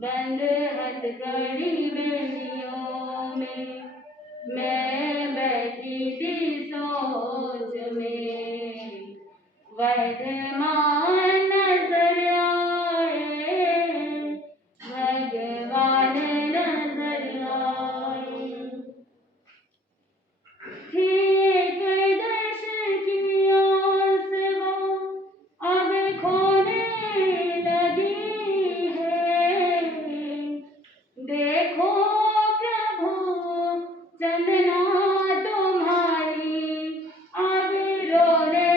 बंद हथकड़ी बेड़ियों में मैं बैठी थी सोच में, वर्धमान नजर आए, भगवान नजर आए। थी एक दर्शन की आस वो अब खोने लगी है, देखो प्रभु चंदना तुम्हारी अब रोने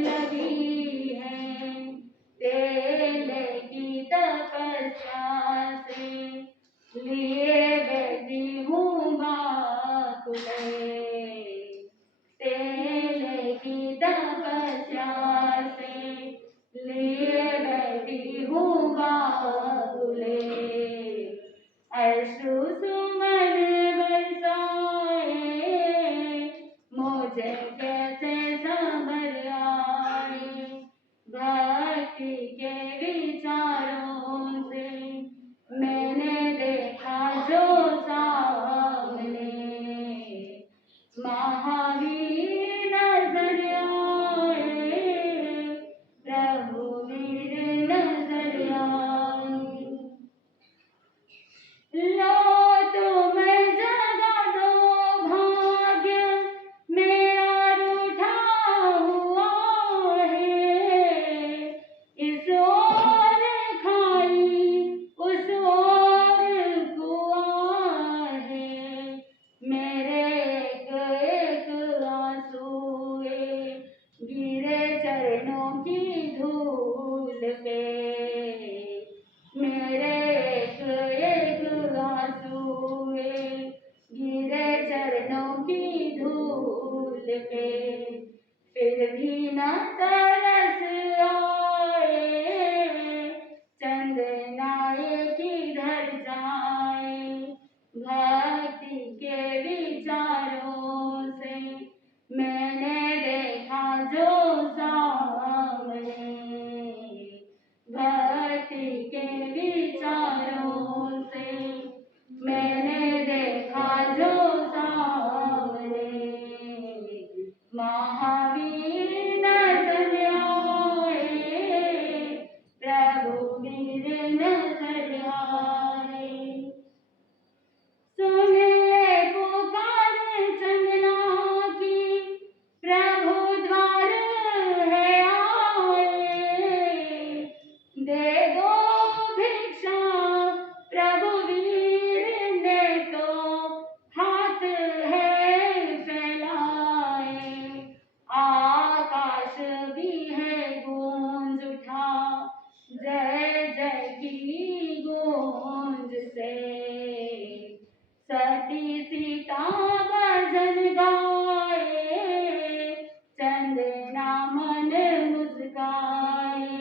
लगी है, तेल की तपस्या से लिए बैठी हूँ बाकुले, तेल की तपस्या से लिए बैठी हूँ बाकुले, अश्रु सुमन बरसाए मुझे कैसे संभर आए, भक्ति के विचारों से मैंने देखा जो सामने, महावीर नजर आए, प्रभु वीर नजर आए। लो तुम जगा दो भाग्य मेरा रूठा हुआ है, इस ओर खाई उस ओर कुआं है, मेरे एक एक आंसुए गिरे चरणों की धूल पे, मेरे एक एक आंसुए गिरे चरणों की धूल पे, फिर भी न तरस आए, चंदनाए किधर जाए, भक्ति के विचारों से मैंने देखा जो सामने, भक्ति के विचारों से मैंने देखा जो सामने, महावीर नजर आए, प्रभु वीर नजर आए। सुन ले पुकार चंदना की, प्रभु द्वार है आए, दे दो भिक्षा प्रभु वीर ने तो हाथ है फैलाए, आकाश भी है गूंज उठा जय जय की गूंज से, सती सीता भजन गाए, चंदना मन मुस्काए,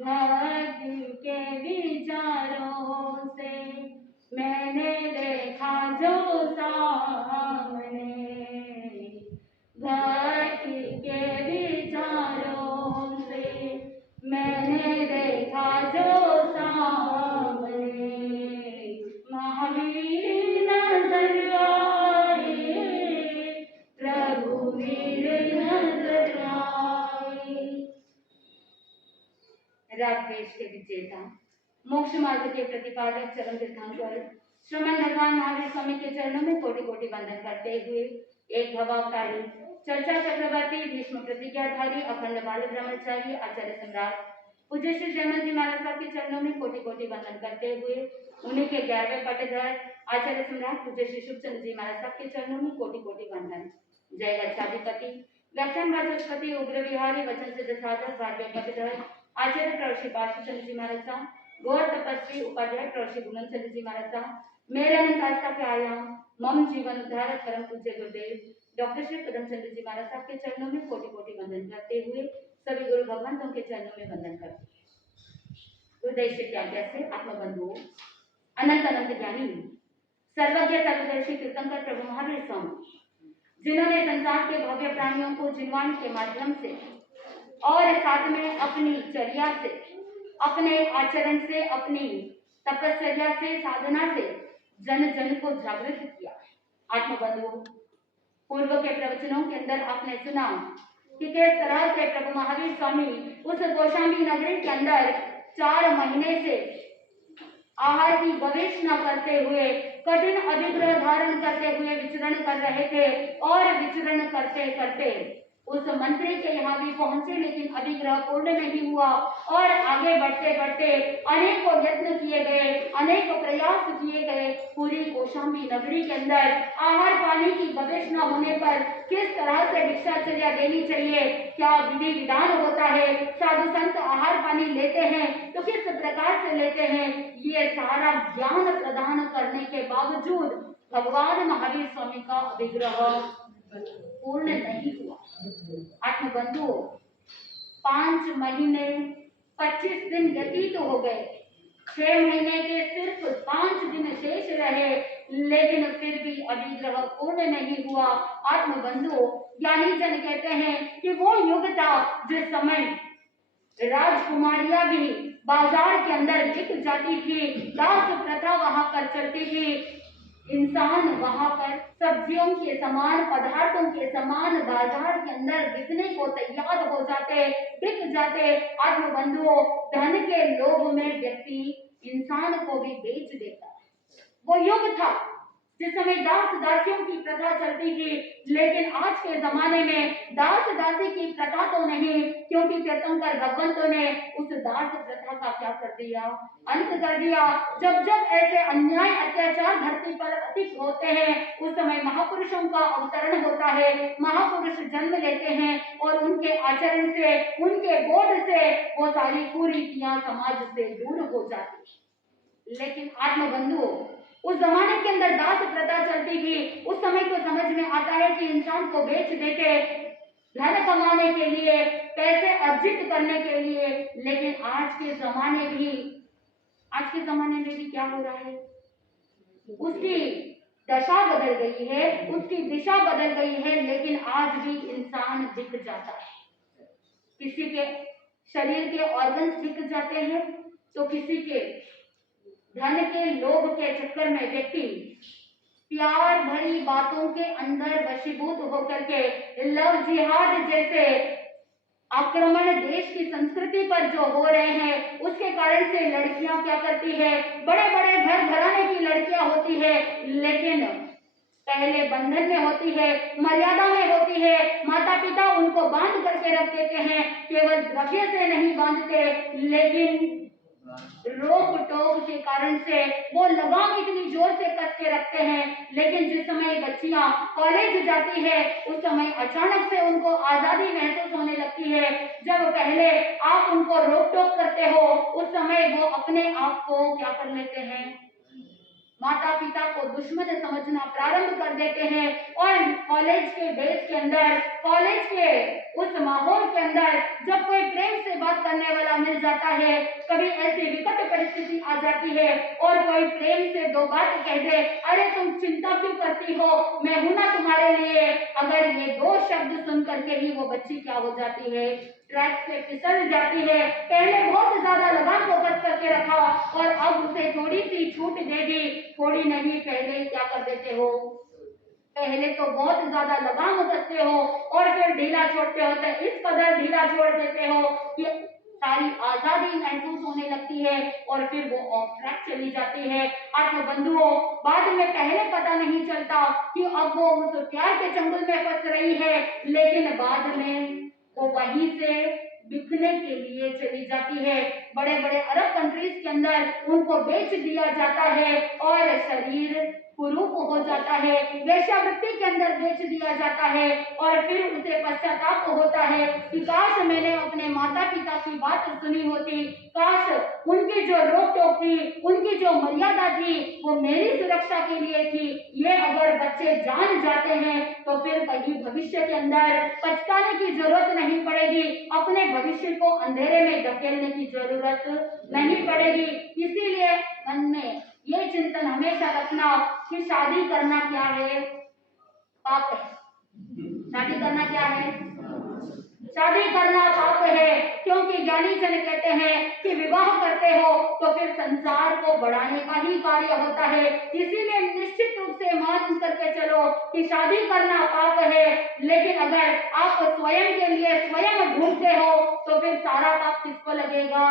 भक्ति के विचारों से मैंने देखा जो सामने, भक्ति के विचारों से मैंने देखा जो सामने, महावीर नजर आए, प्रभु वीर नजर आए। राग देश के विजेता, मोक्ष मार्ग के प्रतिपादक चरम तीर्थंकर श्रीमन भगवान महावीर स्वामी के चरणों में कोटि कोटि वंदन करते हुए एक भवावतारी चर्चा चक्रवर्ती भीष्म प्रतिज्ञाधारी अखंड बाल ब्रह्मचारी आचार्य सम्राट पूज्य श्री जयमल जी महाराज साहब के चरणों में कोटि कोटि वंदन करते हुए उन्हीं के 11वें पटधर आचार्य सम्राट पूज्य श्री शुभचंद्र जी महाराज साहब के चरणों में कोटि कोटि वंदन। जय लक्षाधिपति व्याख्यान वाचस्पति उग्र विहारी वचन सिद्ध साधक 12वें पटधर आचार्य प्रवश्री पार्श्वचंद्र जी महाराज साहब, गौर तपस्वी उपाध्याय प्रवश्री गुणन चंद्र जी महाराज साहब, मेरे अनंत के आयाम मम जीवन उद्धारक परम पूज्य गुरुदेव डॉक्टर श्री कदम चंद्र जी महाराज साहब के चरणों में कोटि कोटि वंदन करते हुए सभी गुरु भगवंतों के चरणों में वंदन करते हैं। हृदय से त्याज्ञा से आत्मबंधुओं, अनंत अनंत ज्ञानी सर्वज्ञ सर्वदर्शी तीर्थंकर प्रभु महावीर स्वामी, जिन्होंने संसार के भव्य प्राणियों को जिनवाणी के माध्यम से और साथ में अपनी चर्या से, अपने आचरण से, अपनी तपस्या से, साधना से जन जन को जागृत किया। आत्मबंधु, पूर्व के प्रवचनों के अंदर आपने सुना कि किस तरह से प्रभु महावीर स्वामी उस कौशाम्बी नगरी के अंदर 4 महीने से आहार की गवेषणा करते हुए, कठिन अभिग्रह धारण करते हुए विचरण कर रहे थे और विचरण करते करते उस मंत्री के यहाँ भी पहुंचे, लेकिन अभिग्रह पूर्ण नहीं हुआ और आगे बढ़ते बढ़ते अनेकों यत्न किए गए, अनेक प्रयास किए गए। पूरी कौशाम्बी नगरी के अंदर आहार पानी की गवेषणा होने पर किस तरह से भिक्षाचर्या देनी चाहिए, क्या विधि विधान होता है, साधु संत आहार पानी लेते हैं तो किस प्रकार से लेते हैं, ये सारा ज्ञान प्रदान करने के बावजूद भगवान महावीर स्वामी का अभिग्रह पूर्ण नहीं हुआ। आत्मबंधुओं, 5 महीने 25 दिन व्यतीत हो गए, 6 महीने के सिर्फ 5 दिन शेष रहे, लेकिन फिर भी अभिग्रह पूर्ण नहीं हुआ। आत्मबंधुओं, ज्ञानी जन कहते हैं कि वो युग था जिस समय राजकुमारियां भी बाजार के अंदर बिक जाती थी, दास प्रथा वहां पर चलती थी, इंसान वहां पर सब्जियों के समान, पदार्थों के समान बाजार के अंदर बिकने को तैयार हो जाते, बिक जाते। आत्मबंधुओं, धन के लोभ में व्यक्ति इंसान को भी बेच देता। वो युग था जिस समय दास दासियों की प्रथा चलती थी, लेकिन आज के जमाने में दास दासी की प्रथा तो नहीं, क्योंकि तीर्थंकर भगवंतों ने उस दास प्रथा का क्या कर दिया, अंत कर दिया। जब जब ऐसे अन्याय अत्याचार धरती पर अधिक होते हैं, उस समय महापुरुषों का अवतरण होता है, महापुरुष जन्म लेते हैं और उनके आचरण से, उनके बोध से वो सारी कुरीतियां समाज से दूर हो जाती। लेकिन आत्मबंधुओं, उस जमाने के अंदर दास प्रथा चलती थी, उस समय तो समझ में आता है कि इंसान को बेच देते धन कमाने के लिए, पैसे अर्जित करने के लिए। लेकिन आज के जमाने में भी क्या हो रहा है, उसकी दशा बदल गई है, उसकी दिशा बदल गई है, लेकिन आज भी इंसान बिक जाता है। किसी के शरीर के ऑर्गन्स बिक जाते हैं, तो किसी के धन के लोभ के चक्कर में व्यक्ति प्यार भरी बातों के अंदर वशीभूत होकर के लव जिहाद जैसे आक्रमण देश की संस्कृति पर जो हो रहे हैं, उसके कारण से लड़कियां क्या करती है, बड़े बड़े घर घराने की लड़कियां होती है, लेकिन पहले बंधन में होती है, मर्यादा में होती है, माता पिता उनको बांध करके रख देते हैं, केवल द्रव्य से नहीं बांधते, लेकिन रोक टोक के कारण से वो लगाम इतनी जोर से कस के रखते हैं। लेकिन जिस समय बच्चियां कॉलेज जाती है, उस समय अचानक से उनको आजादी महसूस होने लगती है। जब पहले आप उनको रोक टोक करते हो, उस समय वो अपने आप को क्या कर लेते हैं, माता पिता को दुश्मन समझना प्रारंभ कर देते हैं। और कॉलेज के बेस के अंदर, कॉलेज के उस माहौल के अंदर जब कोई प्रेम से बात करने वाला मिल जाता है, कभी ऐसी विकट परिस्थिति आ जाती है और कोई प्रेम से 2 बात कह दे, अरे तुम चिंता क्यों करती हो, मैं हूं ना तुम्हारे लिए। अगर ये 2 शब्द सुन करके ही वो बच्ची क्या हो जाती है, ट्रैक से फिसल जाती है। पहले बहुत ज्यादा लगाम को कस करके रखा और अब उसे थोड़ी सी छूट दे दी, थोड़ी नहीं, पहले क्या कर देते हो, पहले तो बहुत ज्यादा लगाम कसते हो और फिर ढीला छोड़ते हो, तो इस कदर ढीला छोड़ देते हो कि सारी आजादी महसूस होने लगती है और फिर वो ऑफ ट्रैक चली जाती है। आत्मबंधुओं, बाद में पहले पता नहीं चलता कि अब वो उस प्यार के चंगुल में फंस रही है, लेकिन बाद में वो वहीं से बिकने के लिए चली जाती है। बड़े बड़े अरब कंट्रीज के अंदर उनको बेच दिया जाता है और शरीर कुरूप हो जाता है, वेश्यावृत्ति के अंदर बेच दिया जाता है और फिर उसे पश्चाताप होता है कि काश मैंने अपने माता पिता की बात सुनी होती, काश उनकी जो रोक टोक थी, उनकी जो मर्यादा थी, वो मेरी सुरक्षा के लिए थी। ये अगर बच्चे जान जाते हैं तो फिर कहीं भविष्य के अंदर पछताने की जरूरत नहीं पड़ेगी, अपने भविष्य को अंधेरे में धकेलने की जरूरत नहीं पड़ेगी। इसीलिए मन में ये चिंतन हमेशा रखना कि शादी करना क्या है, पाप है। शादी करना क्या है, शादी करना पाप है, क्योंकि ज्ञानी जन कहते हैं कि विवाह करते हो तो फिर संसार को बढ़ाने का ही कार्य होता है। इसीलिए निश्चित रूप से मान करके चलो कि शादी करना पाप है, लेकिन अगर आप स्वयं के लिए स्वयं ढूंढते हो तो फिर सारा पाप किसको लगेगा?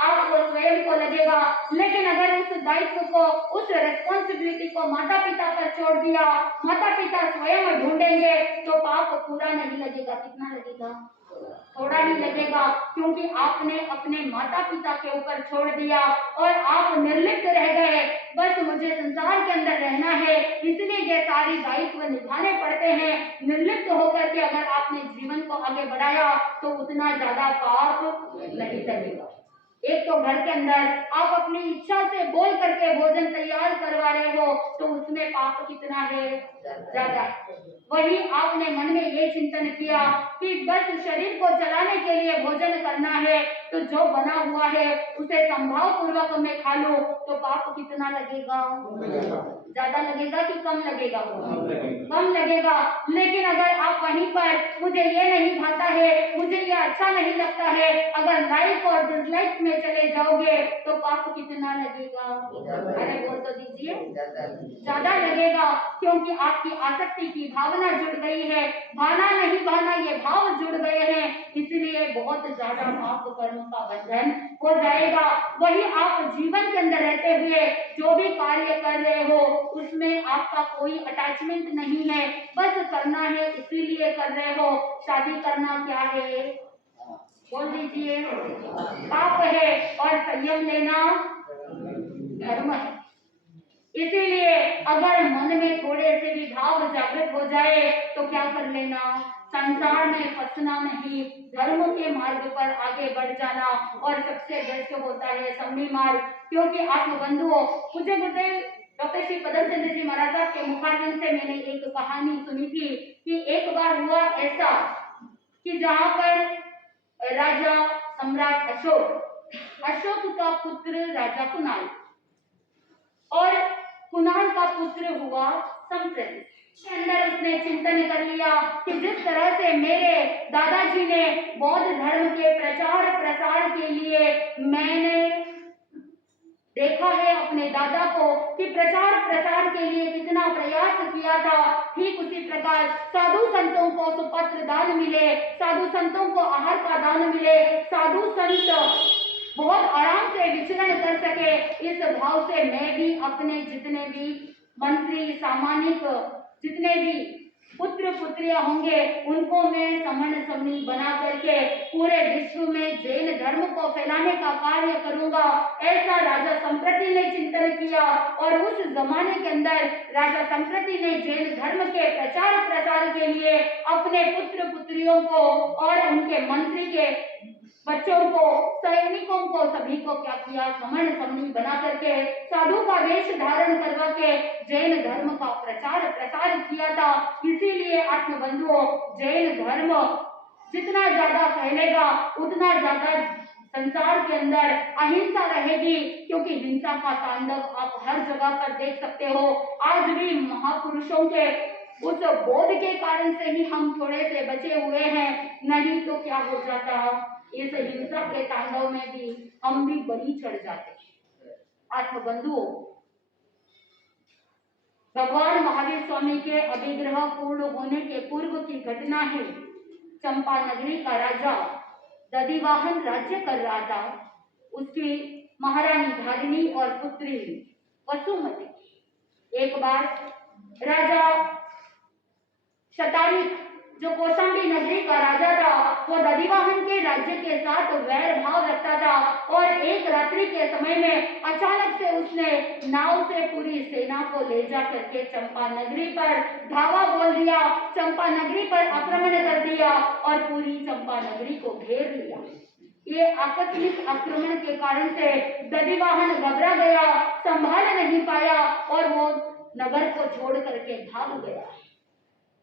आपको स्वयं को लगेगा। लेकिन अगर उस दायित्व को, उस रेस्पॉन्सिबिलिटी को माता पिता पर छोड़ दिया, माता पिता स्वयं ढूंढेंगे, तो पाप पूरा नहीं लगेगा। कितना लगेगा? थोड़ा ही लगेगा, क्योंकि आपने अपने माता पिता के ऊपर छोड़ दिया और आप निर्लिप्त रह गए। बस मुझे संसार के अंदर रहना है, इसलिए ये सारी दायित्व निभाने पड़ते हैं। निर्लिप्त होकर के अगर आपने जीवन को आगे बढ़ाया तो उतना ज्यादा पाप नहीं लगेगा। एक तो घर के अंदर आप अपनी इच्छा से बोल करके भोजन तैयार करवा रहे हो तो उसमें पाप कितना है? ज्यादा है। वही आपने मन में ये चिंतन किया कि बस शरीर को चलाने के लिए भोजन करना है, तो जो बना हुआ है उसे संभाव पूर्वक मैं खा लूं, तो पाप कितना लगेगा? ज्यादा लगेगा कि कम लगेगा? कम लगेगा। लेकिन अगर आप वहीं पर मुझे ये नहीं भाता है, मुझे ये अच्छा नहीं लगता है, अगर लाइक और डिसलाइक में चले जाओगे तो पाप कितना लगेगा? अरे बोल तो दीजिए, ज्यादा लगेगा, क्योंकि आपकी आसक्ति की भावना जुड़ गई है। भाना नहीं भाना, ये भाव जुड़ गए हैं, इसलिए बहुत ज्यादा पाप कर्म का बंधन हो जाएगा। वही आप जीवन के अंदर रहते हुए जो भी कार्य कर रहे हो उसमें आपका कोई अटैचमेंट नहीं है, बस करना है इसीलिए कर रहे हो। शादी करना क्या है? बोल दीजिए, पाप है, और संयम लेना धर्म है। इसीलिए अगर मन में थोड़े से भी भाव जागृत हो जाए तो क्या कर लेना? संसार में फंसना नहीं, धर्म के मार्ग पर आगे बढ़ जाना, और सबसे बेस्ट होता है सम्मी मार्ग। क्योंकि आत्मबंधुओं, मुझे डॉक्टर श्री पदम चंद्र जी महाराज साहब के मुखारबिंद से मैंने एक कहानी सुनी थी कि एक बार हुआ ऐसा कि जहाँ पर राजा सम्राट अशोक का पुत्र राजा कुणाल, और कुणाल का पुत्र हुआ संप्रति। के अंदर उसने चिंतन कर लिया कि जिस तरह से मेरे दादाजी ने बौद्ध धर्म के प्रचार प्रसार के लिए, मैंने देखा है अपने दादा को कि प्रचार प्रसार के लिए कितना प्रयास किया था, ठीक उसी प्रकार साधु संतों को सुपत्र दान मिले, साधु संतों को आहार का दान मिले, साधु संत बहुत आराम से विचरण कर सके, इस भाव से मैं भी अपने जितने भी मंत्री सामानिक जितने भी पुत्र पुत्रियां होंगे उनको मैं समन समनी बना करके पूरे विश्व में जैन धर्म को फैलाने का कार्य करूंगा। ऐसा राजा संप्रति ने चिंतन किया, और उस जमाने के अंदर राजा संप्रति ने जैन धर्म के प्रचार प्रसार के लिए अपने पुत्र पुत्रियों को और उनके मंत्री के बच्चों को, सैनिकों को, सभी को क्या किया? समन समनी बना करके साधु का वेश धारण करवा के जैन धर्म का प्रचार प्रसार किया था। इसीलिए आत्मबंधुओं, जैन धर्म जितना ज्यादा फैलेगा उतना ज्यादा संसार के अंदर अहिंसा रहेगी, क्योंकि हिंसा का तांडव आप हर जगह पर देख सकते हो। आज भी महापुरुषों के उस बोध के कारण से ही हम थोड़े से बचे हुए हैं, नहीं तो क्या हो जाता, इस हिंसा के तांडव में भी हम भी बलि चढ़ जाते। आत्मबंधुओं, भगवान महावीर स्वामी के अभिग्रह पूर्ण होने के पूर्व की घटना है। चंपा नगरी का राजा दधिवाहन राज्य कर रहा था। उसकी महारानी धारिणी और पुत्री वसुमती। एक बार राजा शतानिक जो कौशाम्बी नगरी का राजा था, वो दधिवाहन के राज्य के साथ वैर भाव रखता था, और एक रात्रि के समय में अचानक से उसने नाव से पूरी सेना को ले जा करके चंपा नगरी पर धावा बोल दिया, चंपा नगरी पर आक्रमण कर दिया और पूरी चंपा नगरी को घेर लिया। ये आकस्मिक आक्रमण के कारण से दधिवाहन घबरा गया, संभाल नहीं पाया और वो नगर को छोड़ करके भाग गया।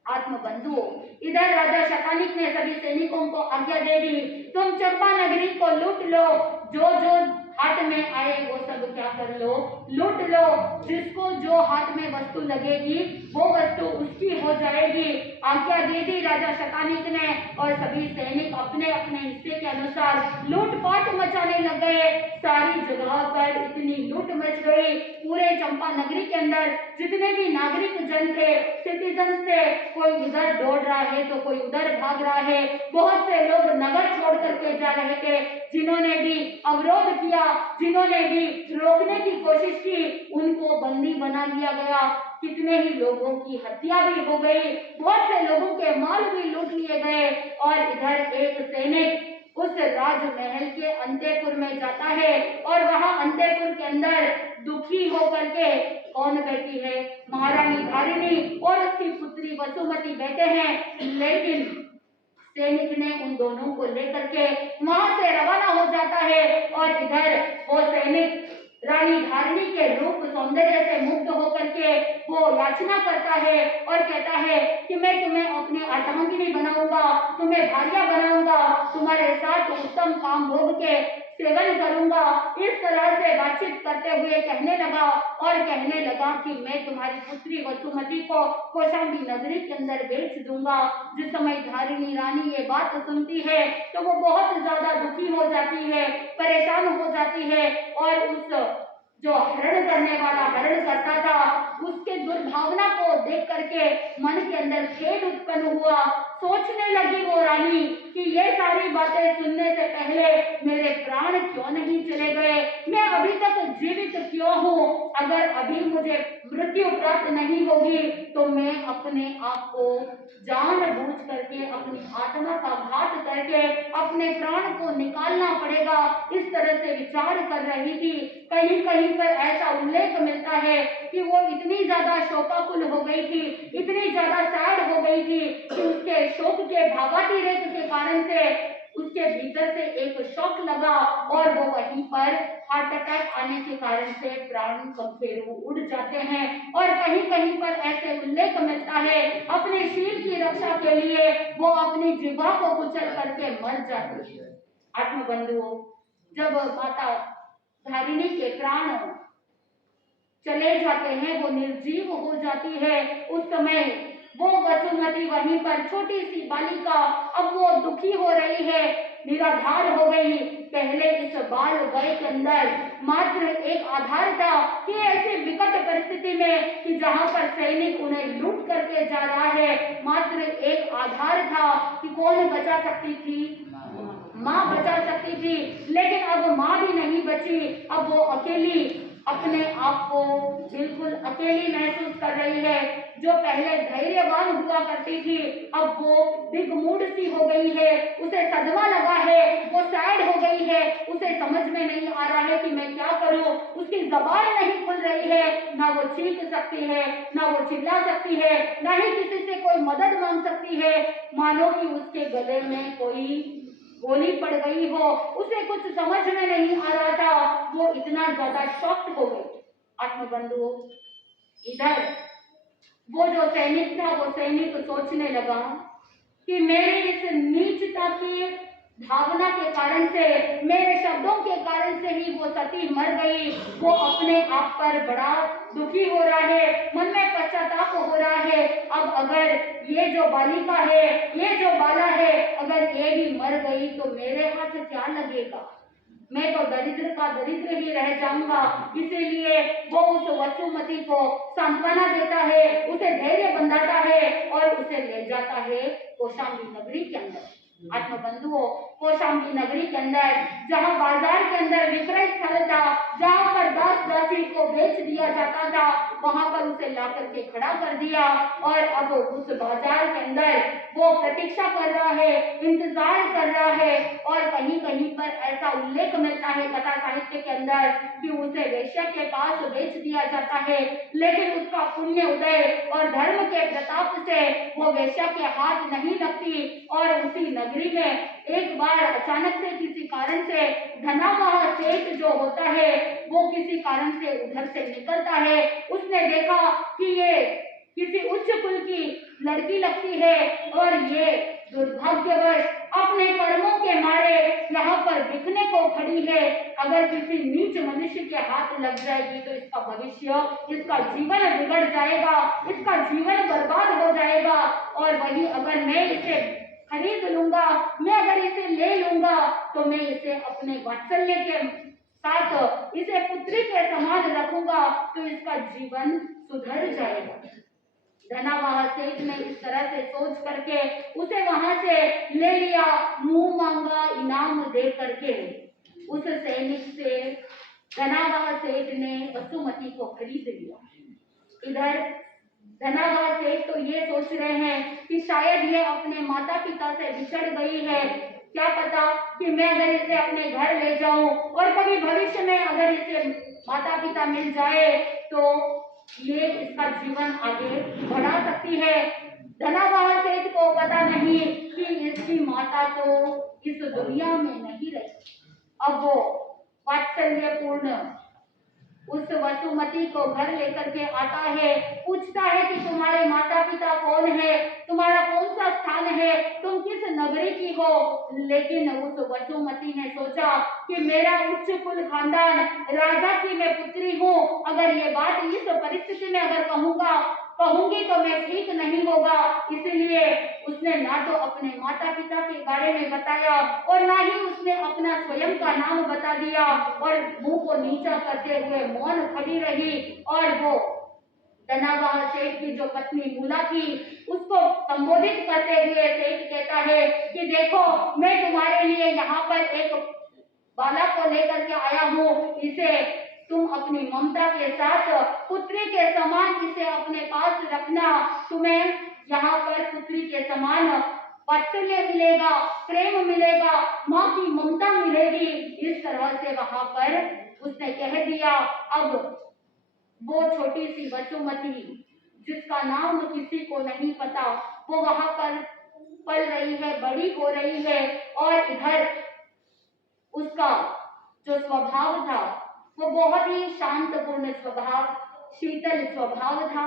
आत्मबंधुओं, इधर राजा शतानिक ने सभी सैनिकों को आज्ञा दे दी, तुम चंपा नगरी को लूट लो, जो जो हाथ में आए वो सब क्या कर लो, लूट लो, जिसको जो हाथ में वस्तु लगेगी वो वस्तु उसकी हो जाएगी। आज्ञा दे दी राजा शतानीक ने और सभी सैनिक अपने अपने हिस्से के अनुसार लूटपाट मचाने लग गए। सारी जगह पर इतनी लूट मच गई, पूरे चंपा नगरी के अंदर जितने भी नागरिक जन थे, सिटीजन थे, कोई इधर दौड़ रहा है तो कोई उधर भाग रहा है। बहुत से लोग नगर छोड़ करके जा रहे थे। जिन्होंने भी अवरोध किया, जिन्होंने भी रोकने की कोशिश की, उनको बंदी बना लिया गया। कितने ही लोगों की हत्या भी हो गई, बहुत से लोगों के माल भी लूट लिए गए। और इधर एक सैनिक उस राजमहल के अंतःपुर में जाता है और वहां अंतःपुर के अंदर दुखी होकर के कौन बैठी है? महारानी धारिणी और उसकी पुत्री वसुमती बैठे हैं। लेकिन सैनिक ने उन दोनों को लेकर के वहां से रवाना हो जाता है और इधर वो सैनिक रानी धारिणी के रूप सौंदर्य से मुग्ध होकर के वो याचना करता है और कहता है कि मैं तुम्हें अपनी अर्धांगिनी बनाऊंगा, तुम्हें भार्या बनाऊंगा, तुम्हारे साथ उत्तम काम भोग के सेवन करूंगा। इस तरह से बातचीत करते हुए कहने लगा और कहने लगा कि मैं तुम्हारी पुत्री वसुमती को कौशाम्बी नगरी के अंदर बेच दूंगा। जिस समय धारिणी रानी ये बात सुनती है तो वो बहुत ज्यादा दुखी हो जाती है, परेशान हो जाती है और उस जो हरण करने वाला हरण करता था उसके दुर्भावना को देख करके मन के अंदर खेद उत्पन्न हुआ। सोचने लगी वो रानी कि ये सारी बातें सुनने से पहले मेरे प्राण क्यों नहीं चले गए, मैं अभी तक जीवित क्यों हूँ। अगर अभी मुझे मृत्यु प्राप्त नहीं होगी तो मैं अपने आप को जानबूझ करके अपनी आत्मा का घात करके अपने प्राण को निकालना पड़ेगा। इस तरह से विचार कर रही थी। कहीं कहीं पर ऐसा उल्लेख मिलता है कि वो इतनी ज्यादा शोकाकुल हो गई थी, इतनी ज्यादा सैड हो गई थी कि उसके शोक के भावातिरेक के कारण से उसके भीतर से एक शॉक लगा और वो वहीं पर हार्ट अटैक आने के कारण से प्राण कफेरू उड़ जाते हैं। और कहीं कहीं पर ऐसे उल्लेख मिलता है अपने शील की रक्षा के लिए वो अपनी जिह्वा को कुचल करके मर जाती है। आत्मबंधुओं, जब माता धारिणी के प्राण चले जाते हैं, वो निर्जीव हो जाती है, उस समय वो वसुमती वहीं पर छोटी सी बालिका अब वो दुखी हो रही है, निराधार हो गई। पहले इस बाल वय के अंदर मात्र एक आधार था कि ऐसी विकट परिस्थिति में कि जहां पर सैनिक उन्हें लूट करके जा रहा है, मात्र एक आधार था कि कौन बचा सकती थी? माँ बचा सकती थी। लेकिन अब माँ भी नहीं बची, अब वो अकेली अपने आप को बिल्कुल अकेली महसूस कर रही है। जो पहले धैर्यवान हुआ करती थी अब वो दिग्मूढ़ सी हो गई है, उसे सदमा लगा है, वो सैड हो गई है, उसे समझ में नहीं आ रहा है कि मैं क्या करूं। उसकी जबान नहीं खुल रही है, ना वो चीख सकती है, ना वो चिल्ला सकती है, ना ही किसी से कोई मदद मांग सकती है। मानो कि उसके गले में कोई गोली पड़ गई हो, उसे कुछ समझ में नहीं आ रहा था, वो इतना ज्यादा शॉक्ड हो गई। आत्मबंधुओं, इधर वो जो सैनिक था वो सैनिक सोचने लगा कि मेरी इस नीचता की भावना के कारण से, मेरे शब्दों के कारण से ही वो सती मर गई। वो अपने आप पर बड़ा दुखी हो रहा है, मन में पश्चाताप हो रहा है। अब अगर ये जो बालिका है, ये जो बाला है, अगर ये भी मर गई तो मेरे हाथ क्या लगेगा? मैं तो दरिद्र का दरिद्र ही रह जाऊंगा। इसीलिए वो उस वसुमती को सांत्वना देता है, उसे धैर्य बंधाता है और उसे ले जाता है कौशाम्बी नगरी के अंदर। आत्मबंधुओं, कौशाम्बी नगरी के अंदर जहाँ बाजार के अंदर विक्रय स्थल था, जहाँ पर दास दासी को बेच दिया जाता था, वहां पर उसे ला करके खड़ा कर दिया और अब उस बाजार के अंदर वो प्रतीक्षा कर रहा है, इंतजार कर रहा है। और कहीं कहीं पर ऐसा उल्लेख मिलता है कथा साहित्य के अंदर कि उसे वेश्या के पास बेच दिया जाता है, लेकिन उसका पुण्य उदय और धर्म के प्रताप से वो वेश्या के हाथ नहीं लगती और उसी नगरी में एक बार अचानक से किसी कारण से धनावाह सेठ जो होता है वो किसी कारण से उधर से निकलता है। उसने देखा कि ये किसी उच्च कुल की लड़की लगती है और ये दुर्भाग्यवश अपने कर्मों के मारे यहाँ पर दिखने को खड़ी है। अगर किसी नीच मनुष्य के हाथ लग जाएगी तो इसका भविष्य, इसका जीवन बिगड़ जाएगा, इसका जीवन बर्बाद हो जाएगा। और वही अगर मैं इसे खरीद लूंगा, मैं अगर इसे ले लूंगा तो मैं इसे अपने वात्सल्य के साथ इसे पुत्री के समान रखूंगा तो इसका जीवन सुधर जाएगा। धनावाह सेठ ने इस तरह से सोच करके उसे वहां से ले लिया, मुंह मांगा इनाम दे करके। उस सैनिक से धनावाह सेठ ने वसुमती को खरीद लिया। इधर धनावाह सेठ तो ये सोच रहे हैं कि शायद ये अपने माता पिता से बिछड़ गई है, क्या पता कि मैं अगर इसे अपने घर ले जाऊं और कभी भविष्य में अगर इसे माता पिता मिल जाए तो ये इसका जीवन आगे बढ़ा सकती है। धनावाह सेठ को पता नहीं कि इसकी माता तो इस दुनिया में नहीं रही। अब वो वात्सल्यपूर्ण उस वसुमती को घर लेकर के आता है, पूछता है कि तुम्हारे माता पिता कौन है, तुम्हारा कौन सा स्थान है, तुम किस नगरी की हो। लेकिन उस वसुमती ने सोचा कि मेरा उच्च कुल खानदान, राजा की मैं पुत्री हूँ, अगर ये बात इस परिस्थिति में अगर कहूंगी तो मैं ठीक नहीं होगा। इसलिए उसने ना तो अपने माता पिता के बारे में बताया और ना ही उसने अपना स्वयं का नाम बता दिया और मुंह को नीचा करते हुए मौन खड़ी रही। और वो धनावाह सेठ की जो पत्नी मूला थी उसको संबोधित करते हुए सेठ कहता है कि देखो, मैं तुम्हारे लिए यहाँ पर एक बालक को लेकर के आया हूँ, इसे तुम अपनी ममता के साथ पुत्री के समान इसे अपने पास रखना। तुम्हें यहाँ पर पुत्री के समान वात्सल्य मिलेगा, प्रेम मिलेगा, माँ की ममता मिलेगी। इस तरह से वहां पर उसने कह दिया। अब वो छोटी सी वसुमती जिसका नाम किसी को नहीं पता, वो वहां पर पल रही है, बड़ी हो रही है। और इधर उसका जो स्वभाव था वो बहुत ही शांतपूर्ण स्वभाव, शीतल स्वभाव था।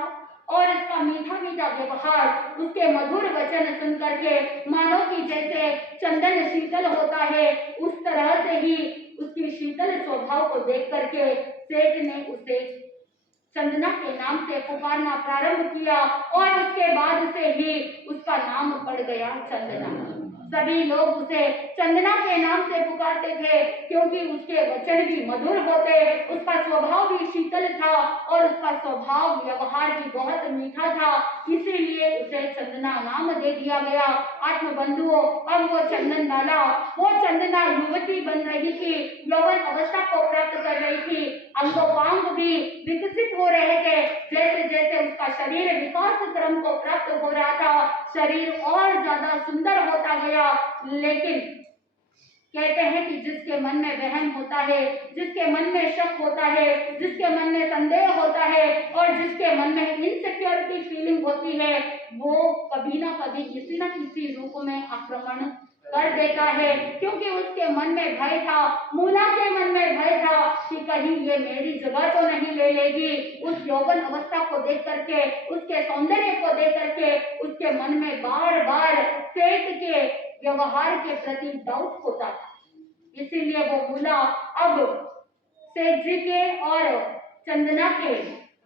और इसका मीठा मीठा व्यवहार, उसके मधुर वचन सुन करके मानो कि जैसे चंदन शीतल होता है, उस तरह से ही उसकी शीतल स्वभाव को देख करके सेठ ने उसे चंदना के नाम से पुकारना प्रारंभ किया और उसके बाद से ही उसका नाम पड़ गया चंदना। सभी लोग उसे चंदना के नाम से पुकारते थे क्योंकि उसके वचन भी मधुर होते, उसका स्वभाव भी शीतल था और उसका स्वभाव व्यवहार भी बहुत मीठा था, इसीलिए उसे चंदना नाम दे दिया गया। आत्म बंधुओं, अब वो चंदनबाला, वो चंदना युवती बन रही थी, यौवन अवस्था को प्राप्त कर रही थी, अंगोपांग भी विकसित हो रहे थे। जैसे जैसे उसका शरीर विकास क्रम को प्राप्त हो रहा था, शरीर और ज्यादा सुंदर होता गया। लेकिन कहते हैं कि जिसके मन में वहम होता है, जिसके मन में शक होता है, जिसके मन में संदेह होता है और जिसके मन में इनसिक्योरिटी फीलिंग होती है, वो कभी ना कभी किसी न किसी रूप में आक्रमण कर देता है। क्योंकि उसके मन में भय था, मूला के मन में भय था कि कहीं ये मेरी जगह तो नहीं ले लेगी। उस यौवन अवस्था को देख करके, उसके सौंदर्य को देख करके उसके मन में बार बार सेठ के व्यवहार के प्रति डाउट होता था। इसीलिए वो मूला अब सेठ जी के और चंदना के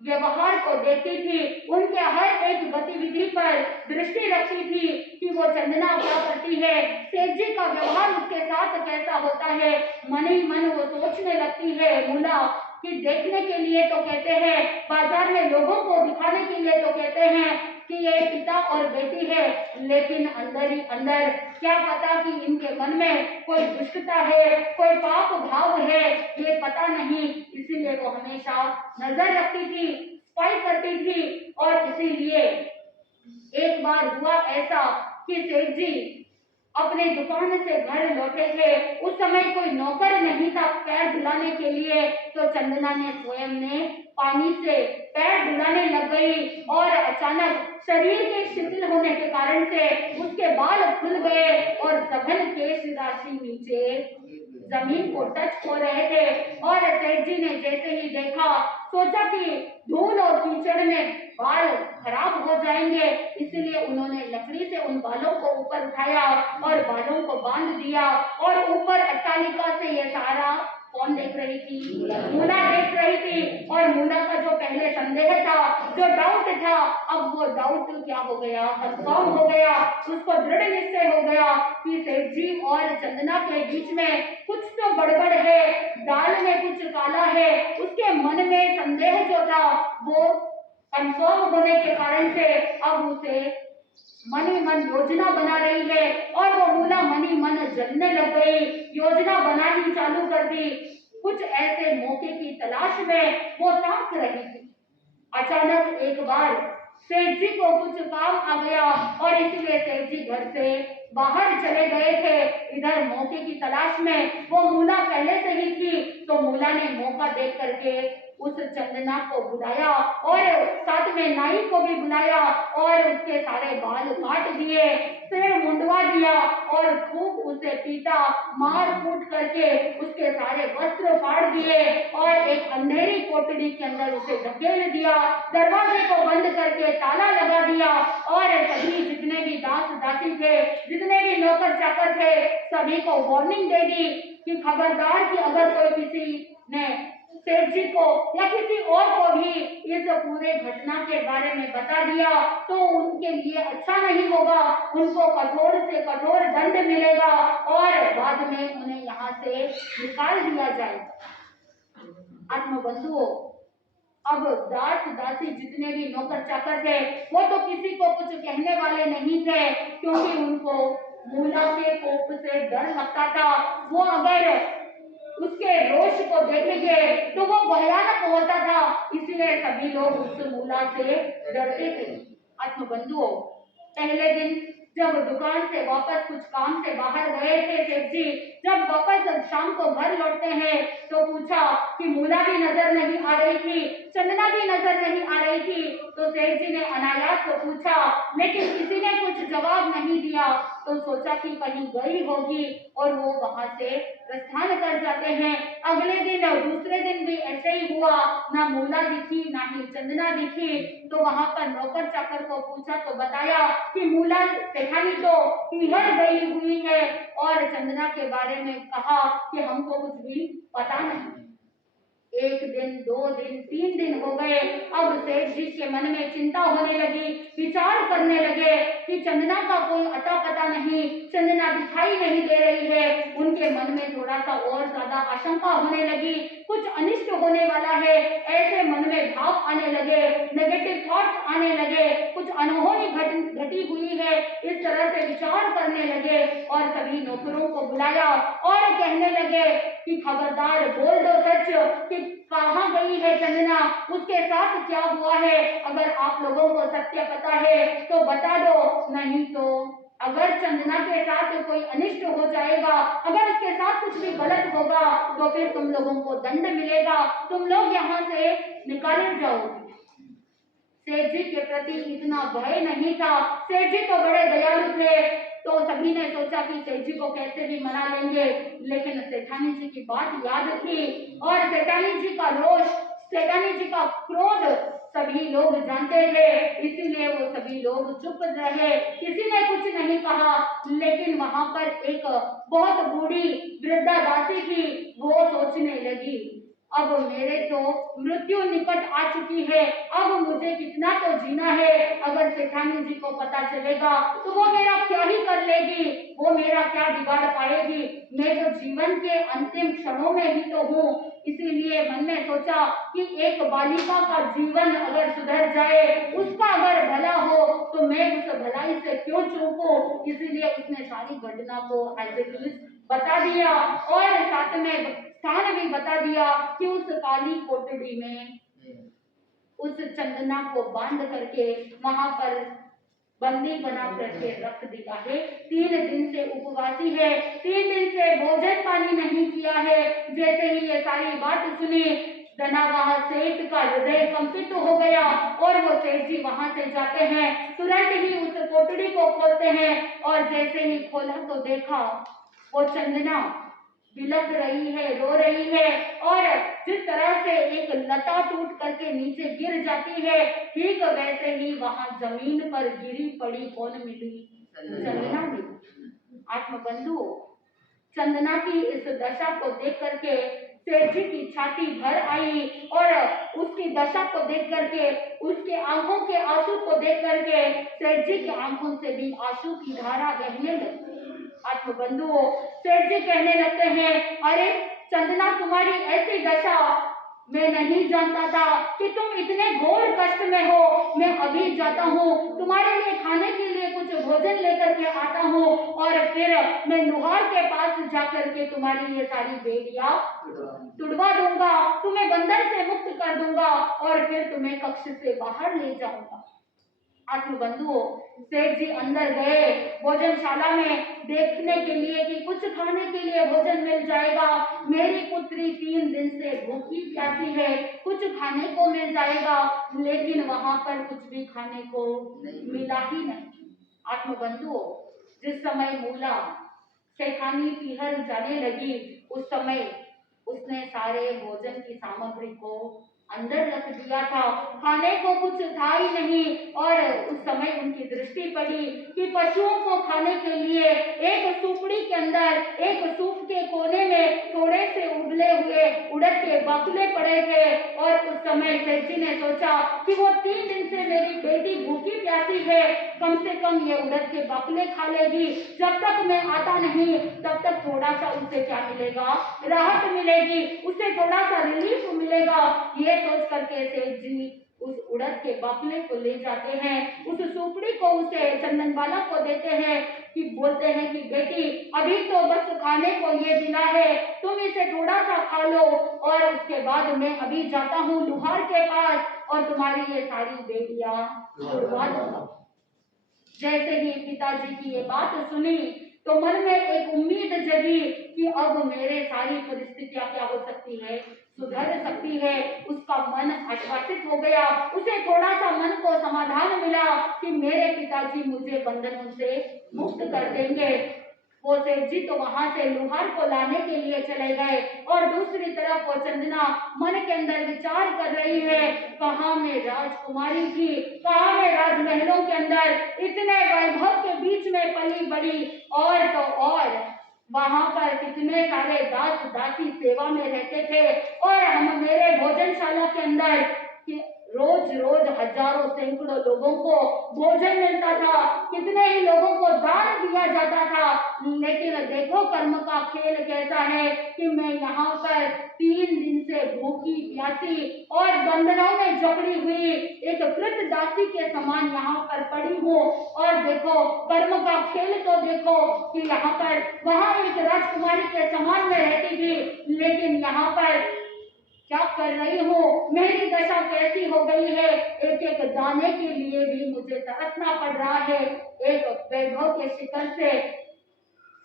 व्यवहार को देखती थी, उनके हर एक गतिविधि पर दृष्टि रखती थी कि वो चंदना क्या करती है, सेठ जी का व्यवहार उसके साथ कैसा होता है। मन ही मन वो सोचने लगती है मूला कि देखने के लिए तो कहते हैं, बाजार में लोगों को दिखाने के लिए तो कहते हैं कि ये पिता और बेटी है, लेकिन अंदर ही अंदर क्या पता कि इनके मन में कोई दुष्टता है, कोई पाप भाव है, ये पता नहीं। इसीलिए वो हमेशा नजर रखती थी, स्पाई करती थी। और इसीलिए एक बार हुआ ऐसा कि सेठ जी अपने दुकान से घर लौटे थे, उस समय कोई नौकर नहीं था पैर धुलाने के लिए, तो चंदना ने स्वयं ने पानी से पैर धुलाने लग गई और अचानक शरीर के शिथिल होने के कारण से उसके बाल खुल गए और सघन केश राशि नीचे जमीन को टच हो रहे थे। और सेठ जी ने जैसे ही देखा देखा, सोचा कि धूल और कीचड़ में बाल खराब हो जाएंगे, इसलिए उन्होंने लकड़ी से उन बालों को ऊपर उठाया और बालों को बांध दिया। और ऊपर अट्टालिका से ये सारा कौन देख रही थी? मूला देख रही थी। और मूला का जो पहले संदेह था, जो डाउट था, अब वो डाउट क्या हो गया? कंफर्म हो गया। उसको दृढ़ निश्चय हो गया कि सेठ जी और चंदना के बीच में कुछ तो गड़बड़ है, दाल में कुछ काला है। उसके मन में संदेह जो था वो कंफर्म होने के कारण से अब उसे मन ही मन योजना बना रही है। और वो मूला मन ही मन जलने लग गई, योजना बनानी चालू कर दी। कुछ ऐसे मौके की तलाश में वो ताक रही थी। अचानक एक बार सेठ जी को कुछ काम आ गया और इसलिए सेठ जी घर से बाहर चले गए थे। इधर मौके की तलाश में वो मूला पहले से ही थी, तो मूला ने मौका देख करके उस चंदना को बुलाया और साथ में नाई को भी बुलाया और उसके सारे बाल काट दिए, सिर मुंडवा दिया और खूब उसे पीटा, मार कूट करके उसके सारे वस्त्र फाड़ दिए और एक अंधेरी कोठरी के अंदर उसे धकेल दिया। दरवाजे को बंद करके ताला लगा दिया और सभी जितने भी दास दासी थे, जितने भी नौकर चाकर थे, सभी को वार्निंग दे दी कि खबरदार कि अगर कोई किसी ने सेठ जी को या किसी और को भी इस पूरे घटना के बारे में बता दिया तो उनके लिए अच्छा नहीं होगा, उनको कठोर से कठोर दंड मिलेगा और बाद में उन्हें यहाँ से निकाल दिया जाएगा। आत्मबंधुओं, अब दास दासी जितने भी नौकर चाकर थे वो तो किसी को कुछ कहने वाले नहीं थे, क्योंकि उनको मूला के कोप से डर लगता था। वो अगर उसके रोष को देखेंगे तो वो भयानक होता था, इसलिए सभी लोग उस मूला से डरते थे। आत्मबंधुओं, पहले दिन जब दुकान से वापस कुछ काम से बाहर गए थे सेठ जी, जब वापस शाम को घर लौटते हैं तो पूछा कि मूला भी नजर नहीं आ रही थी, चंदना भी नजर नहीं आ रही थी। तो सेठ जी ने अनायास को पूछा, लेकिन किसी ने कुछ जवाब नहीं दिया। तो सोचा कि कहीं गई होगी और वो वहां से प्रस्थान कर जाते हैं। अगले दिन और दूसरे दिन भी ऐसे ही हुआ, ना मूला दिखी ना ही चंदना दिखी। तो वहां पर नौकर चाकर को पूछा तो बताया कि मूला सेठानी तो पीहर गई हुई है और चंदना के बारे में कहा कि हमको कुछ भी पता नहीं। एक दिन, 2 दिन, 3 दिन हो गए। अब सेठ जी के मन में चिंता होने लगी, विचार करने लगे कि चंदना का कोई अता पता नहीं, चंदना दिखाई नहीं दे रही है। उनके मन में थोड़ा सा और ज्यादा आशंका होने लगी, कुछ अनिष्ट होने वाला है, ऐसे मन में भाव आने लगे, नेगेटिव थॉट्स आने लगे, कुछ अनहोनी घटी हुई है, इस तरह से विचार करने लगे। और सभी नौकरों को बुलाया और कहने लगे कि खबरदार बोल दो सच कि कहाँ गई है चंदना, उसके साथ क्या हुआ है। अगर आप लोगों को सत्य पता है तो बता दो, नहीं तो अगर चंदना के साथ कोई अनिष्ट हो जाएगा, अगर उसके साथ कुछ भी गलत होगा तो फिर तुम लोगों को दंड मिलेगा, तुम लोग यहाँ से निकाले जाओगे। सेठ जी के प्रति इतना भय नहीं था, सेठ जी तो बड़े दयालु थे। तो सभी ने सोचा कि सेठ जी को कैसे भी मना लेंगे, लेकिन सेठानी जी की बात याद थी और सेठानी जी का रोष, सेठानी जी का क्रोध सभी लोग जानते थे, इसीलिए वो सभी लोग चुप रहे, किसी ने कुछ नहीं कहा। लेकिन वहां पर एक बहुत बूढ़ी वृद्धा दासी थी, वो सोचने लगी, अब मेरे तो मृत्यु निकट आ चुकी है, अब मुझे कितना तो जीना है। अगर सेठानी जी को पता चलेगा तो वो मेरा क्या ही कर लेगी, वो मेरा क्या बिगाड़ पाएगी। मैं तो जीवन के अंतिम क्षणों में ही तो हूँ, इसीलिए मन में सोचा कि एक बालिका का जीवन अगर सुधर जाए, उसका अगर भला हो तो मैं उस भलाई से क्यों चूकूं। इसीलिए उसने सारी घटना को एज इट इज बता दिया और साथ में स्थान भी बता दिया कि उस काली कोठरी में उस चंदना को बांध करके वहां पर बंदी बना करके रख दिया है। 3 दिन से उपवासी है, 3 दिन से भोजन पानी नहीं किया है। जैसे ही ये सारी बात सुनी, धनावाह सेठ का हृदय कंपित हो गया और वो सेठ जी वहां से जाते हैं, तुरंत ही उस कोठरी को खोलते हैं और जैसे ही खोला तो देखा वो चंदना बिलख रही है, रो रही है, और जिस तरह से एक लता टूट करके नीचे गिर जाती है, ठीक वैसे ही वहां जमीन पर गिरी पड़ी कौन मिली? चंदना मिली। आत्मबंधु, चंदना की इस दशा को देख करके सेठ जी की छाती भर आई, और उसकी दशा को देख करके, उसके आंखों के आंसू को देख करके सेठ जी के आंखों से भी आंसू की धारा बहने लगी। आत्मबंधुओं, सेठ जी कहने लगते हैं, अरे चंदना, तुम्हारी ऐसी दशा मैं नहीं जानता था कि तुम इतने घोर कष्ट में हो। मैं अभी जाता हूँ, तुम्हारे लिए खाने के लिए कुछ भोजन लेकर के आता हूँ, और फिर मैं लुहार के पास जाकर के तुम्हारी ये सारी बेड़ियां तुड़वा दूंगा, तुम्हें बंधन से मुक्त कर दूंगा, और फिर तुम्हें कक्ष से बाहर ले जाऊंगा। आत्मबंधुओं, सेठ जी अंदर गए भोजनशाला में देखने के लिए कि कुछ खाने के लिए भोजन मिल जाएगा। मेरी पुत्री 3 दिन से भूखी प्यासी है, कुछ खाने को मिल जाएगा, लेकिन वहां पर कुछ भी खाने को मिला ही नहीं। आत्मबंधुओं, जिस समय मूला शैतानी पीहर जाने लगी, उस समय उसने सारे भोजन की सामग्री को अंदर रख दिया था, खाने को कुछ था ही नहीं। और उस समय उनकी दृष्टि पड़ी कि पशुओं को खाने के लिए एक सुपड़ी के अंदर, एक सूप के कोने में थोड़े से उबले हुए उड़द के बाकुले पड़े थे। और उस समय सेठ जी ने सोचा कि वो 3 दिन से मेरी बेटी भूखी प्यासी है, कम से कम ये उड़द के बाकुले खा लेगी, जब तक मैं आता नहीं तब तक थोड़ा सा उसे क्या मिलेगा? राहत मिलेगी, उसे थोड़ा सा रिलीफ मिलेगा। ये सोच करके सेठ जी उस उड़द के बाकुले को ले जाते हैं, उस सुपड़ी को उसे चंदनबाला को देते हैं, कि बोलते हैं कि बेटी, अभी तो बस खाने को ये मिला है, तुम इसे थोड़ा सा खा लो, और उसके बाद मैं अभी जाता हूँ लुहार के पास और तुम्हारी ये सारी बेटियां छुड़वा दूंगा। जैसे ही पिताजी की ये बात सुनी तो मन में एक उम्मीद जगी कि अब मेरे सारी परिस्थितियां क्या हो सकती है? सुधर सकती है। उसका मन आश्वासित हो गया, उसे थोड़ा सा मन को समाधान मिला कि मेरे पिताजी मुझे बंधनों से मुक्त कर देंगे। वो सेठ जी तो वहां से लुहार को लाने के लिए चले गए, और दूसरी तरफ वो चंदना मन के अंदर विचार कर रही है, कहाँ मैं राजकुमारी थी, कहाँ मैं राजमहलों के अंदर इतने वैभव के बीच में पली बड़ी, और तो और वहां पर कितने सारे दास दासी सेवा में रहते थे, और हम मेरे भोजनशाला के अंदर रोज रोज हजारों सैकड़ों लोगों को भोजन मिलता था, कितने ही लोगों को दान दिया जाता था। लेकिन देखो कर्म का खेल कैसा है कि मैं यहाँ पर 3 दिन से भूखी प्यासी और बंधनों में जकड़ी हुई एक कृत दासी के समान यहाँ पर पड़ी हूँ। और देखो कर्म का खेल तो देखो कि यहाँ पर वहाँ एक राजकुमारी के समान में रहती थी, लेकिन यहाँ पर क्या कर रही हूँ? मेरी दशा कैसी हो गई है? एक एक दाने के लिए भी मुझे तरसना पड़ रहा है। एक वैभव के शिखर से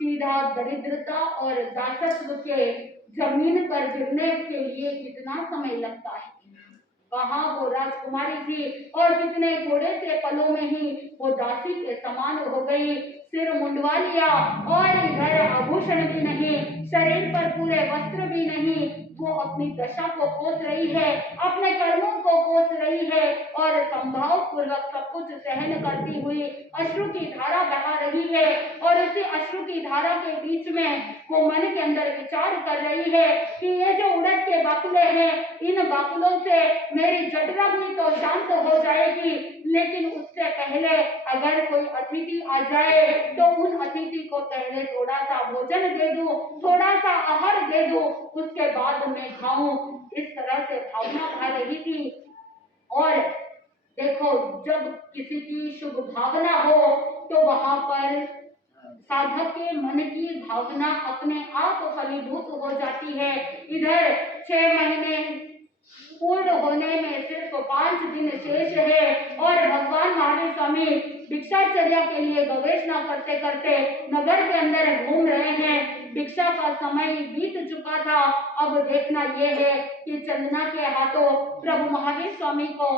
सीधा दरिद्रता और दासत्व के जमीन पर गिरने के लिए कितना समय लगता है। कहाँ वो राजकुमारी थी और कितने थोड़े से पलों में ही वो दासी के समान हो गई। सिर मुंडवा लिया और इधर आभूषण भी नहीं, शरीर पर पूरे वस्त्र भी नहीं, वो अपनी दशा को कोस रही है, अपने कर्मों को कोस रही है, और संभाव पूर्वक सब कुछ सहन करती हुई अश्रु की धारा बहा रही है। और उसी अश्रु की धारा के बीच में वो मन के अंदर विचार कर रही है कि ये जो उड़द के बाकुले हैं, इन बाकुलों से मेरी जठरा भी तो शांत हो जाएगी, लेकिन उससे पहले अगर कोई अतिथि आ जाए तो उन अतिथि को पहले थोड़ा सा भोजन दे दूं, थोड़ा सा आहार दे दूं, उसके बाद मैं खाऊं। इस तरह से भावना आ रही थी। और देखो, जब किसी की शुभ भावना हो तो वहां पर साधक के मन की भावना अपने आप फलीभूत हो जाती है। इधर 6 महीने पूर्ण होने में सिर्फ 5 दिन शेष है, और भगवान महावीर स्वामी भिक्षाचर्या के लिए गवेषणा करते करते नगर के अंदर घूम रहे हैं। भिक्षा का समय बीत चुका था। अब देखना यह है कि चंदना के हाथों प्रभु महावीर स्वामी को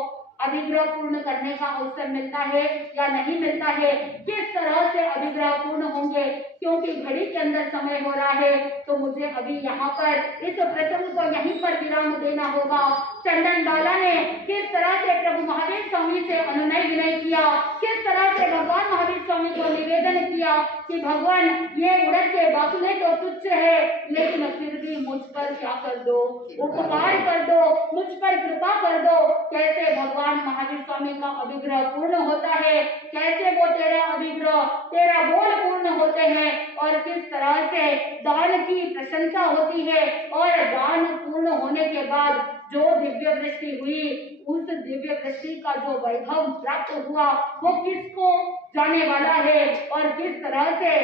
अभिग्रह पूर्ण करने का अवसर मिलता है या नहीं मिलता है, किस तरह से अभिग्रह पूर्ण होंगे, क्योंकि घड़ी के अंदर समय हो रहा है तो मुझे अभी यहाँ पर इस प्रसंग को यहीं पर विराम देना होगा। चंदन बाला ने किस तरह से प्रभु महावीर स्वामी से अनुनय विनय किया, किस तरह से भगवान महावीर स्वामी को निवेदन किया कि भगवान ये उड़द के बाकुले तो तुच्छ है, लेकिन फिर भी मुझ पर क्या कर दो, उपकार कर दो, मुझ पर कृपा कर दो। कैसे भगवान महावीर स्वामी का अभिग्रह पूर्ण होता है, कैसे वो तेरा अभिग्रह तेरा बोल पूर्ण होते हैं, और किस तरह से दान की प्रशंसा होती है, और दान पूर्ण होने के बाद जो दिव्य वृष्टि हुई, उस दिव्य वृष्टि का जो वैभव प्राप्त हुआ वो किसको जाने वाला है, और किस तरह से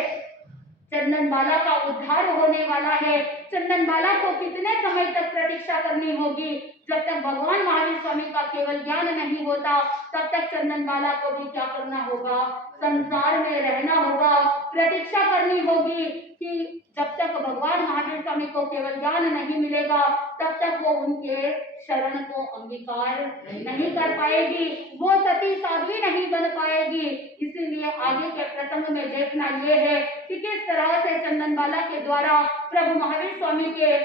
चंदनबाला का उद्धार होने वाला है। चंदनबाला को कितने समय तक प्रतीक्षा करनी होगी, जब तक भगवान महावीर स्वामी का केवल ज्ञान नहीं होता, तब तक चंदनबाला को भी क्या करना होगा, संसार में रहना होगा, प्रतीक्षा करनी होगी कि जब तक भगवान महावीर स्वामी को केवल ज्ञान नहीं मिलेगा, तब तक वो उनके शरण को अंगीकार नहीं कर पाएगी, वो सती साध्वी नहीं बन पाएगी। इसीलिए आगे के प्रसंग में देखना ये है कि किस तरह से चंदनबाला के द्वारा प्रभु महावीर स्वामी के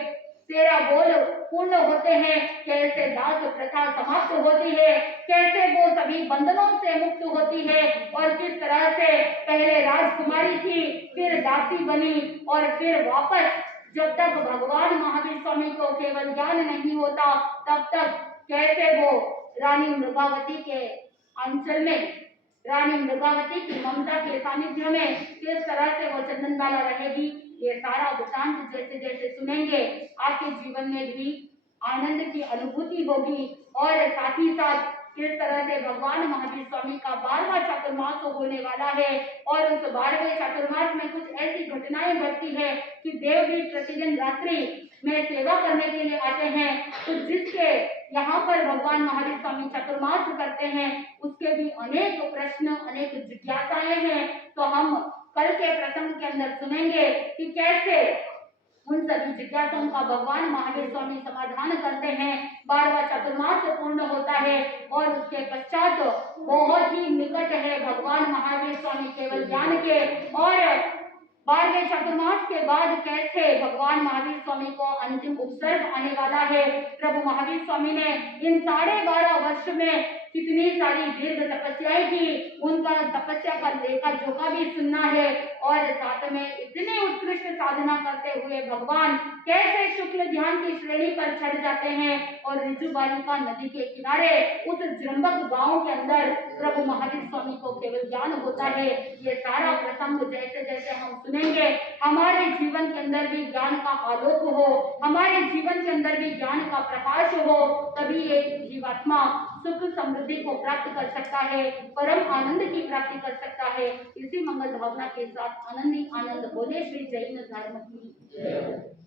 13 बोल पूर्ण होते हैं, कैसे दास प्रथा समाप्त होती है, कैसे वो सभी बंधनों से मुक्त होती है, और किस तरह से पहले राजकुमारी थी, फिर दासी बनी, और फिर वापस जब तक भगवान महावीर स्वामी को केवल ज्ञान नहीं होता, तब तक कैसे वो रानी मृगावती के अंचल में, रानी मृगावती की ममता के सानिध्य में किस तरह से वो चंदनबाला रहेगी, ये सारा वृतांत जैसे जैसे सुनेंगे आपके जीवन में भी आनंद की अनुभूति होगी। और साथ ही साथ किस तरह से भगवान महावीर स्वामी का 12वां चातुर्मास होने वाला है, और उस 12वें चातुर्मास में कुछ ऐसी घटनाएं घटती है कि देव भी प्रतिदिन रात्रि में सेवा करने के लिए आते हैं, तो जिसके यहाँ पर भगवान महावीर स्वामी चातुर्मास करते हैं, उसके भी अनेक प्रश्न, अनेक जिज्ञासाएं हैं। तो हम कल के प्रसंग के अंदर सुनेंगे कि कैसे उन सभी जिज्ञासाओं का भगवान महावीर स्वामी समाधान करते हैं। 12वां चातुर्मास पूर्ण होता है, और उसके पश्चात बहुत ही निकट है भगवान महावीर स्वामी केवल ज्ञान के, और 12वें चातुर्मास के बाद कैसे भगवान महावीर स्वामी को अंतिम उपसर्ग आने वाला है। प्रभु महावीर स्वामी ने इन 12.5 वर्ष में कितनी सारी दीर्घ तपस्याएं की, उनका तपस्या का लेखा जोखा भी सुनना है, और साथ में इतनी उत्कृष्ट साधना करते हुए भगवान कैसे शुक्ल ध्यान की श्रेणी पर चढ़ जाते हैं, और ऋजु बालिका नदी के किनारे उस जृंबक गांव के अंदर प्रभु महावीर स्वामी को केवल ज्ञान होता है। ये सारा प्रसंग जैसे जैसे हम सुनेंगे, हमारे जीवन के अंदर भी ज्ञान का आलोक हो, हमारे जीवन के अंदर भी ज्ञान का प्रकाश हो, तभी ये जीवात्मा सुख समृद्धि को प्राप्त कर सकता है, परम आनंद की प्राप्ति कर सकता है। इसी मंगल भावना के साथ आनंद ही आनंद बोले श्री जैन धर्म की।